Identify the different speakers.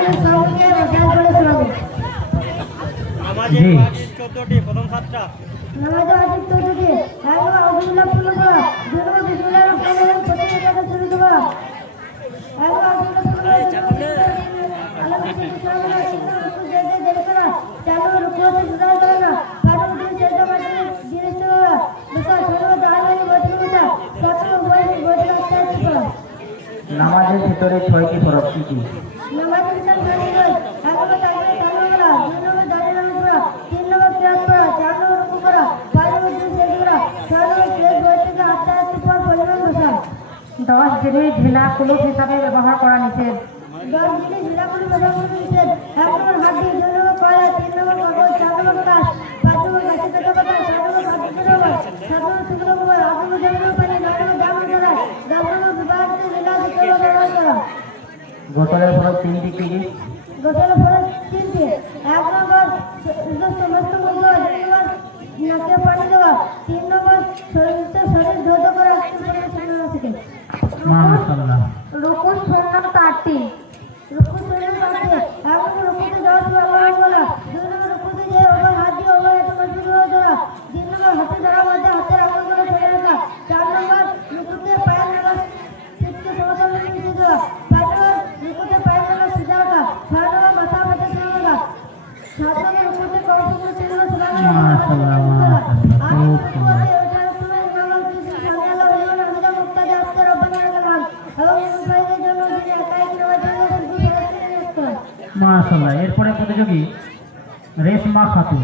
Speaker 1: জি।
Speaker 2: ওয়াজিব চোদ্দটি প্রথম সাতটা।
Speaker 3: নামাজে আজিব চৌধুরী একবার আউযুবিল্লাহ পূর্ণ করা শুরু পূর্ণ চালু কারণ মাঝে জিনিস করা বিশাল ছোট দাঁড়ানি বই করা
Speaker 1: নামাজের ভিতরে ছয়টি ফরজ কি কি
Speaker 3: নামাজের বিশাল খালি নয় এক নম্বর তাকবীর চালু করা দুই নম্বর দাঁড়িয়ে নামাজ পড়া তিন নম্বর কিরাত করা চার নম্বর রুকু করা পাঁচ নম্বর দিন শেষ করা ছয় নম্বর শেষ বই থেকে আটটা আটটি পর পরিমাণ বসা
Speaker 1: দশ জিনিস ঢিলা কুলুপ হিসাবে ব্যবহার করা নিষেধ।
Speaker 3: দশ জিনিস ঢিলাগুলি ব্যবহার করে নিষেধ। এক নম্বর হাড্ডি দুই নম্বর কয়লা তিন নম্বর কাগজ চার নম্বর কাঠ পাঁচ নম্বর গাছের পেটে পাতা ছয় নম্বর খাদ্য রোবর সাত নম্বর শুকনো গোবর আট নম্বর জমির পানি নয় নম্বর জামা করা দশ নম্বর বিবাহিত ঢিলা দ্বিতীয় ব্যবহার করা
Speaker 1: গোসলের ফরজ তিনটি কি কি?
Speaker 3: গোসল ফরজ তিনটি। এক নম্বর সমস্ত ধোয়া নাকে পানি দেওয়া তিন নম্বর শরীরতে শরীর माणूस
Speaker 1: चांगला
Speaker 3: रुकू सोनं काटे रुकू सोनं काटे आपण रुकू ते जाऊ बाबा बोला. दूर रुकू ते जे ओवर हाती ओवर येतो मजबूत ओवर धरा तीन नंबर हाती धरा मध्ये हाती राखून बोला ठेवू नका चार नंबर रुकू ते पाय नंबर तितके समोर मिळते धरा पाच नंबर रुकू ते पाय नंबर सीधा होता सहा नंबर माथा मध्ये सुरू होता सात नंबर रुकू ते कौतुक सुरू
Speaker 1: होता माशाल्लाह माशाल्लाह खूप মাশাআল্লাহ এরপরে প্রতিযোগী রেশমা খাতুন